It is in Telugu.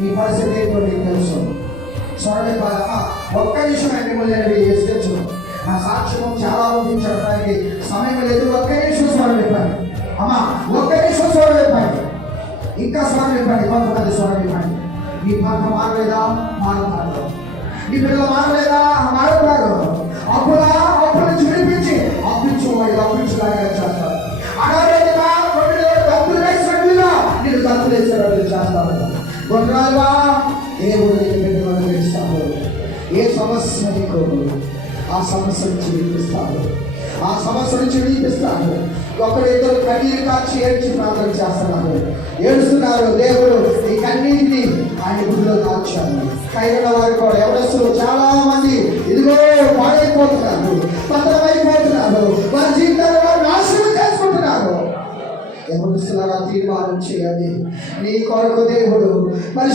మీ పరిస్థితి ఏంటో నీకు తెలుసు. స్వరమే ఒక్క నిమిషం మిమ్మల్ని చేస్తూ నా సాక్ష్యం చాలా మంది చెప్పడానికి సమయం లేదు. ఒక్క నిమిషం స్వరం చెప్పండి అమ్మా, ఒక్క నిమిషం స్వరం చెప్పండి, ఇంకా స్వరం చెప్పండి, కొంతమంది స్వరం చెప్పండి. నీ భర్త మారలేదా? మారుతాడు. నీ పిల్లలు మారలేదా? మారుతాడు. అప్పుల నుంచి విడిపించి అప్పించులాగా చేస్తాడు. అనారోగ్యమా డబ్బులు వేసినట్టుగా నేను డబ్బులు వేసేటట్టు చేస్తాను. కొన్నాళ్ళుగా దేవుడు పెట్టుబడి వేస్తాడు. ఏ సమస్య నీకు ఆ సమస్య నుంచి విడిపిస్తాడు. ఆ సమస్య నుంచి విడిపిస్తాడు. ఒకరిద్దరు కన్నీరు కాచి ఏడ్చి ప్రార్థన చేస్తున్నారు, ఏడుస్తున్నారు. దేవుడు ఈ కన్నీటిని ఆయన గుడిలో దాచాడు. కైన వారు కూడా ఎవరస్తులు చాలా మంది ఇదిగో పాడైపోతున్నారు, పతనమైపోతున్నారు, వారి జీవితాలు వారు నాశనం చేసుకుంటున్నారు. ఎవరిస్తున్నారా? తీర్మానం చేయాలి. నీ కొరకు దేవుడు మరి